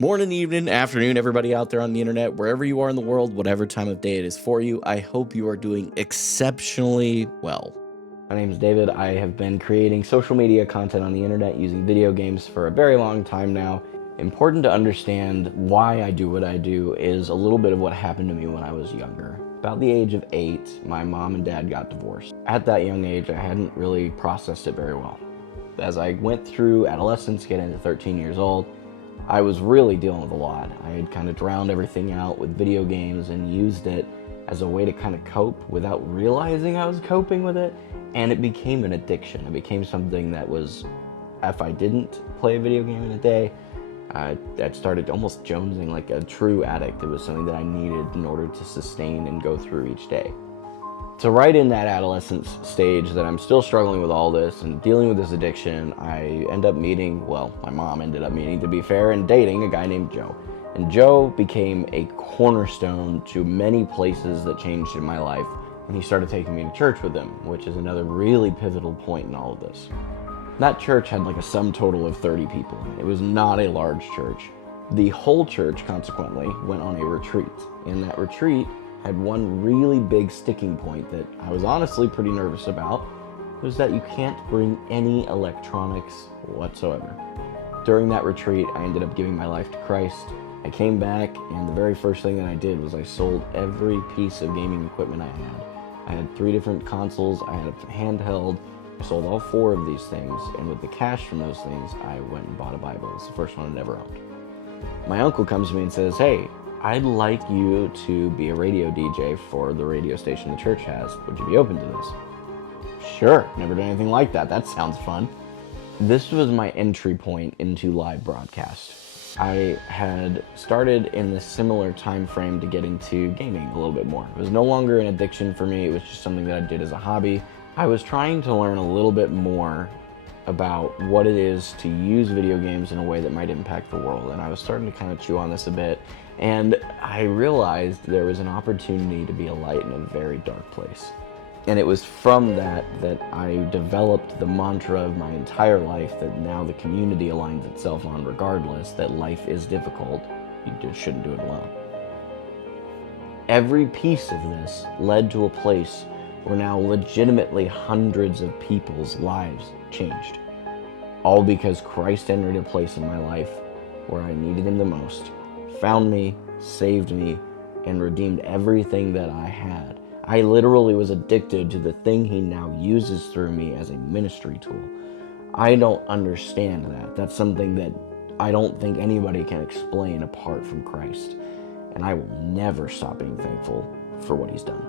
Morning, evening, afternoon, everybody out there on the internet, wherever you are in the world, whatever time of day it is for you, I hope you are doing exceptionally well. My name is David. I have been creating social media content on the internet using video games for a very long time now. Important to understand why I do what I do is a little bit of what happened to me when I was younger. About the age of 8, my mom and dad got divorced. At that young age, I hadn't really processed it very well. As I went through adolescence, getting to 13 years old, I was really dealing with a lot. I had kind of drowned everything out with video games and used it as a way to kind of cope without realizing I was coping with it. And it became an addiction. It became something that was, if I didn't play a video game in a day, I started almost jonesing like a true addict. It was something that I needed in order to sustain and go through each day. So right in that adolescence stage that I'm still struggling with all this and dealing with this addiction, I end up meeting, well, my mom ended up meeting, to be fair, and dating a guy named Joe. And Joe became a cornerstone to many places that changed in my life. And he started taking me to church with him, which is another really pivotal point in all of this. That church had like a sum total of 30 people. It was not a large church. The whole church, consequently, went on a retreat. And that retreat had one really big sticking point that I was honestly pretty nervous about, was that you can't bring any electronics whatsoever. During that retreat, I ended up giving my life to Christ. I came back, and the very first thing that I did was I sold every piece of gaming equipment I had. I had 3 different consoles, I had a handheld, I sold all 4 of these things, and with the cash from those things, I went and bought a Bible. It's the first one I'd ever owned. My uncle comes to me and says, "Hey, I'd like you to be a radio DJ for the radio station the church has. Would you be open to this?" Sure, never done anything like that. That sounds fun. This was my entry point into live broadcast. I had started in this similar time frame to get into gaming a little bit more. It was no longer an addiction for me. It was just something that I did as a hobby. I was trying to learn a little bit more about what it is to use video games in a way that might impact the world, and I was starting to kind of chew on this a bit, and I realized there was an opportunity to be a light in a very dark place. And it was from that I developed the mantra of my entire life that now the community aligns itself on regardless, that life is difficult, you just shouldn't do it alone. Every piece of this led to a place where now legitimately hundreds of people's lives changed. All because Christ entered a place in my life where I needed him the most, found me, saved me, and redeemed everything that I had. I literally was addicted to the thing he now uses through me as a ministry tool. I don't understand that. That's something that I don't think anybody can explain apart from Christ. And I will never stop being thankful for what he's done.